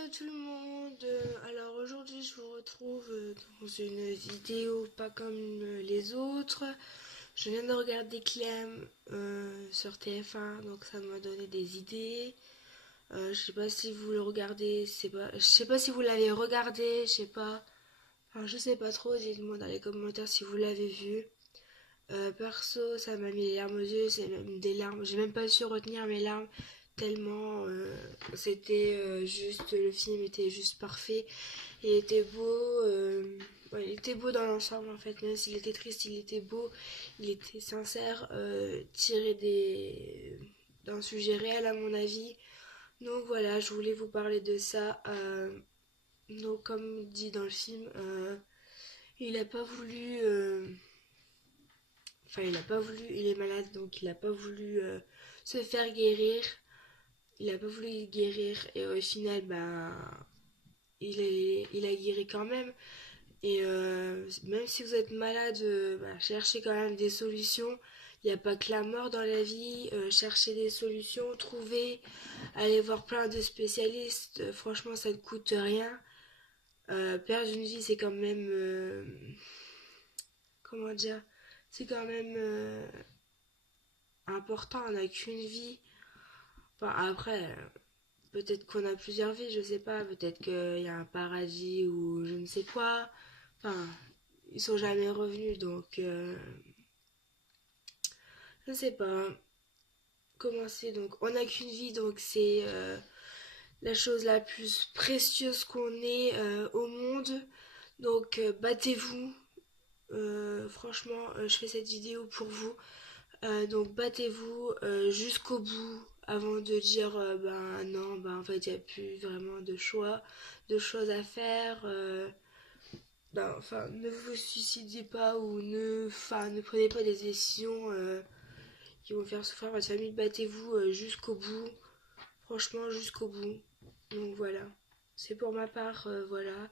Hello tout le monde, alors aujourd'hui je vous retrouve dans une vidéo pas comme les autres. Je viens de regarder Clem sur TF1, donc ça m'a donné des idées. Je sais pas si vous le regardez, je sais pas si vous l'avez regardé, je sais pas. Enfin je sais pas trop, dites-moi dans les commentaires si vous l'avez vu. Perso, ça m'a mis les larmes aux yeux, c'est même des larmes. J'ai même pas su retenir mes larmes tellement c'était juste, le film était juste parfait. Il était beau, ouais, il était beau dans l'ensemble en fait. Même s'il était triste, il était beau, il était sincère, tiré d'un sujet réel à mon avis. Donc voilà, je voulais vous parler de ça. Donc comme dit dans le film, il a pas voulu. Enfin, il a pas voulu, il est malade, donc il a pas voulu se faire guérir. Il a pas voulu guérir et au final, bah, il a guéri quand même. Et même si vous êtes malade, bah, cherchez quand même des solutions. Il n'y a pas que la mort dans la vie. Cherchez des solutions, trouvez, allez voir plein de spécialistes. Franchement, ça ne coûte rien. Perdre une vie, c'est quand même, comment dire, c'est quand même important. On n'a qu'une vie. Enfin, après, peut-être qu'on a plusieurs vies, je sais pas. Peut-être qu'il y a un paradis ou je ne sais quoi. Enfin, ils sont jamais revenus, donc je sais pas. Comment c'est donc? On n'a qu'une vie, donc c'est la chose la plus précieuse qu'on ait au monde. Donc battez-vous. Franchement, je fais cette vidéo pour vous. Donc battez-vous jusqu'au bout avant de dire ben non, ben en fait il n'y a plus vraiment de choix, de choses à faire. Ben, enfin, ne vous suicidez pas ou ne prenez pas des décisions qui vont faire souffrir votre famille. Battez-vous jusqu'au bout, franchement jusqu'au bout. Donc voilà, c'est pour ma part, voilà,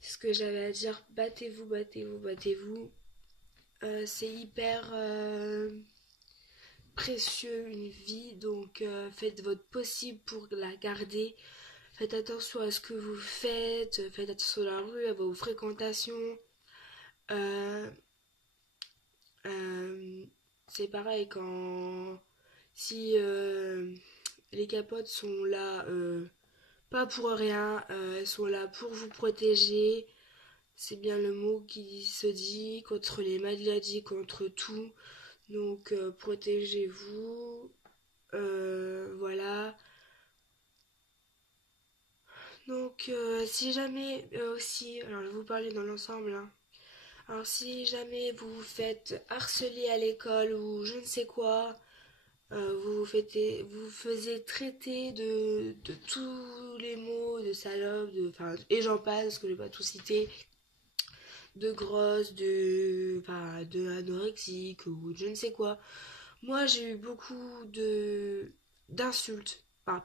c'est ce que j'avais à dire. Battez-vous, battez-vous, battez-vous. C'est hyper précieux une vie, donc faites votre possible pour la garder. Faites attention à ce que vous faites, faites attention à la rue, à vos fréquentations. Euh, euh, c'est pareil quand si les capotes sont là pas pour rien, elles sont là pour vous protéger. C'est bien le mot qui se dit contre les maladies, contre tout. Donc protégez-vous. Voilà. Donc si jamais aussi, alors je vais vous parler dans l'ensemble, hein. Alors si jamais vous vous faites harceler à l'école ou je ne sais quoi, vous vous faisiez traiter de tous les mots, de salope, enfin, et j'en passe, parce que je vais pas tout citer, de grosse, de anorexique ou je ne sais quoi. Moi, j'ai eu beaucoup d'insultes, enfin,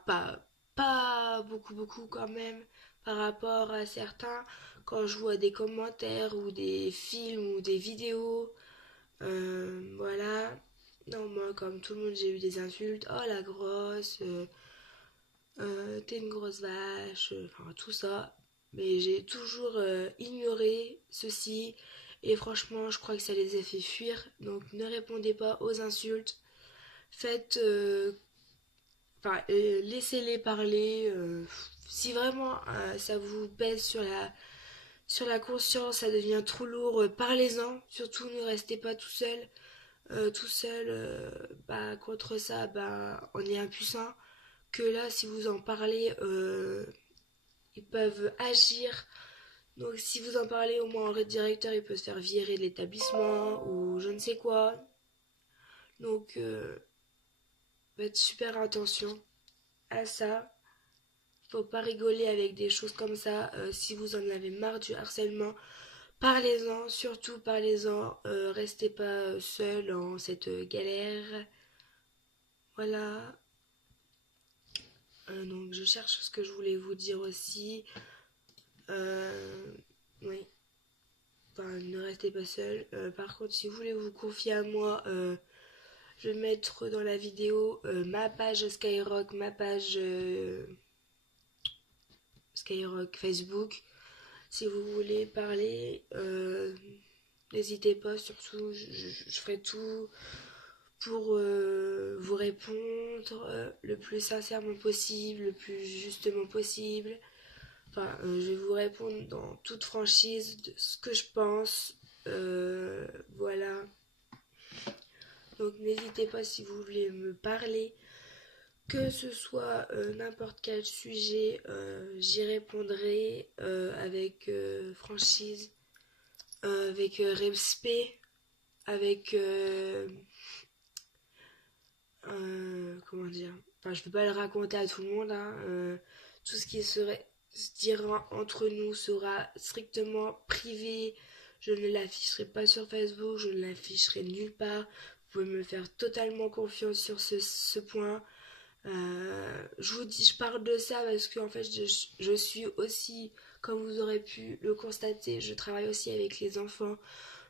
pas beaucoup, beaucoup quand même, par rapport à certains, quand je vois des commentaires ou des films ou des vidéos, voilà. Non, moi, comme tout le monde, j'ai eu des insultes. Oh, la grosse, t'es une grosse vache, enfin, tout ça. Mais j'ai toujours ignoré ceci. Et franchement, je crois que ça les a fait fuir. Donc, ne répondez pas aux insultes. Faites, enfin, laissez-les parler. Si vraiment ça vous pèse sur la conscience, ça devient trop lourd, parlez-en. Surtout, ne restez pas tout seul. Tout seul, bah, contre ça, bah, on est impuissant. Que là, si vous en parlez, ils peuvent agir. Donc, si vous en parlez, au moins en directeur, il peut se faire virer de l'établissement ou je ne sais quoi. Donc, faites super attention à ça. Faut pas rigoler avec des choses comme ça. Si vous en avez marre du harcèlement, parlez-en, surtout parlez-en. Restez pas seul en cette galère. Voilà. Donc je cherche ce que je voulais vous dire aussi. Euh, oui. Enfin, ne restez pas seul. Par contre, si vous voulez vous confier à moi, je vais mettre dans la vidéo ma page Skyrock, ma page Skyrock, Facebook. Si vous voulez parler, n'hésitez pas, surtout je ferai tout pour vous répondre le plus sincèrement possible, le plus justement possible. Enfin, je vais vous répondre dans toute franchise de ce que je pense. Voilà. Donc n'hésitez pas si vous voulez me parler, que ce soit n'importe quel sujet, j'y répondrai avec franchise, avec respect, avec comment dire, enfin je peux pas le raconter à tout le monde, hein, tout ce qui se dira entre nous sera strictement privé. Je ne l'afficherai pas sur Facebook, je ne l'afficherai nulle part. Vous pouvez me faire totalement confiance sur ce point. Je vous dis, je parle de ça parce que en fait, je suis aussi, comme vous aurez pu le constater, je travaille aussi avec les enfants.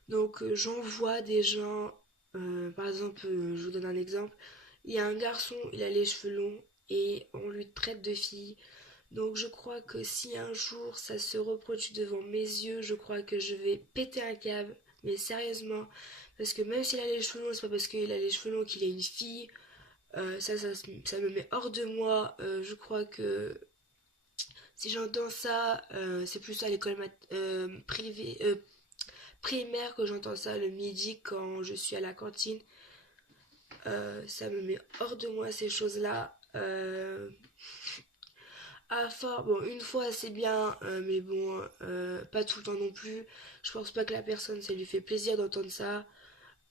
Donc, j'en vois des gens, par exemple, je vous donne un exemple. Il y a un garçon, il a les cheveux longs et on lui traite de fille. Donc, je crois que si un jour ça se reproduit devant mes yeux, je crois que je vais péter un câble. Mais sérieusement, parce que même s'il a les cheveux longs, c'est pas parce qu'il a les cheveux longs qu'il est une fille. Ça me met hors de moi. Je crois que si j'entends ça, c'est plus à l'école privée, primaire que j'entends ça le midi quand je suis à la cantine. Ça me met hors de moi ces choses-là. Bon, une fois c'est bien, mais bon, pas tout le temps non plus. Je pense pas que la personne, ça lui fait plaisir d'entendre ça.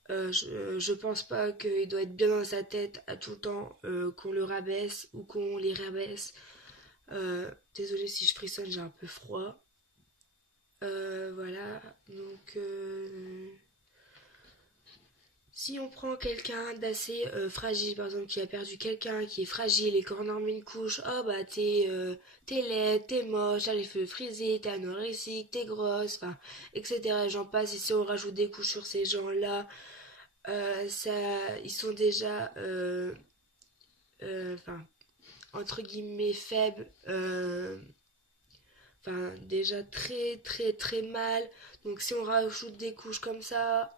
Je pense pas qu'il doit être bien dans sa tête à tout le temps qu'on le rabaisse ou qu'on les rabaisse. Désolée si je frissonne, j'ai un peu froid. Voilà, donc si on prend quelqu'un d'assez fragile, par exemple qui a perdu quelqu'un, qui est fragile et qu'on en met une couche, oh bah t'es laide, t'es moche, t'as les cheveux frisés, t'es anorexique, t'es grosse, enfin, etc. J'en passe, et si on rajoute des couches sur ces gens-là, ils sont déjà, enfin, entre guillemets, faibles, enfin, déjà très, très, très mal. Donc, si on rajoute des couches comme ça,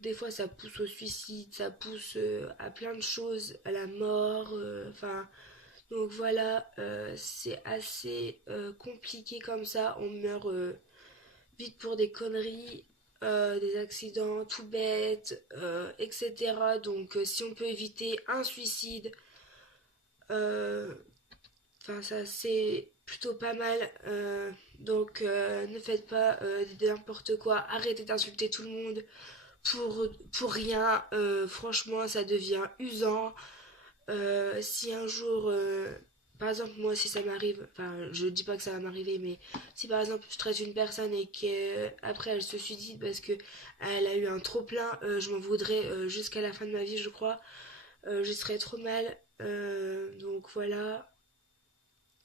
des fois, ça pousse au suicide, ça pousse à plein de choses, à la mort, enfin. Donc voilà, c'est assez compliqué comme ça. On meurt vite pour des conneries, des accidents tout bêtes, etc. Donc si on peut éviter un suicide, euh, enfin ça c'est plutôt pas mal. Donc ne faites pas n'importe quoi, arrêtez d'insulter tout le monde pour rien. Franchement ça devient usant. Si un jour, par exemple, moi, si ça m'arrive, enfin, je dis pas que ça va m'arriver, mais si par exemple je traite une personne et qu'après elle se suicide parce que elle a eu un trop plein, je m'en voudrais jusqu'à la fin de ma vie, je crois. Je serais trop mal. Donc voilà.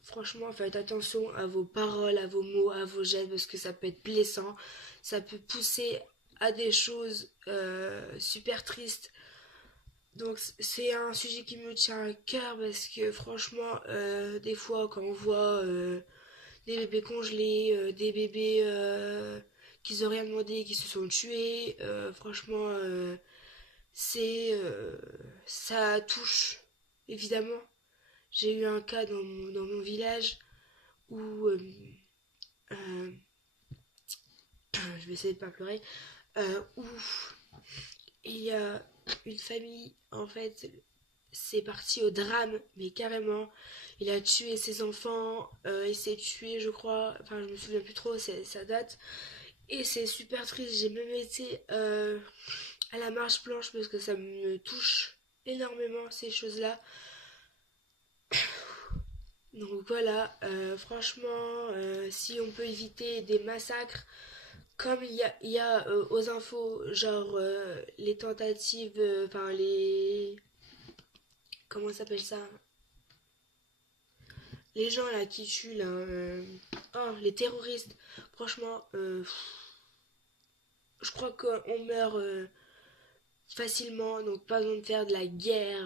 Franchement, faites attention à vos paroles, à vos mots, à vos gestes, parce que ça peut être blessant. Ça peut pousser à des choses super tristes. Donc c'est un sujet qui me tient à cœur parce que franchement, des fois quand on voit des bébés congelés, des bébés qui n'ont rien demandé, qui se sont tués, franchement, c'est ça touche évidemment. J'ai eu un cas dans mon village où euh, je vais essayer de pas pleurer, où il y a une famille en fait c'est parti au drame, mais carrément. Il a tué ses enfants, il s'est tué, je crois. Enfin, je me souviens plus trop, ça date. Et c'est super triste. J'ai même été à la marche blanche parce que ça me touche énormément ces choses-là. Donc voilà, franchement, si on peut éviter des massacres, comme il y a aux infos, genre les tentatives, enfin les. Comment ça s'appelle ça? Les gens là qui tuent là, oh, les terroristes, franchement, je crois qu'on meurt facilement, donc pas besoin de faire de la guerre.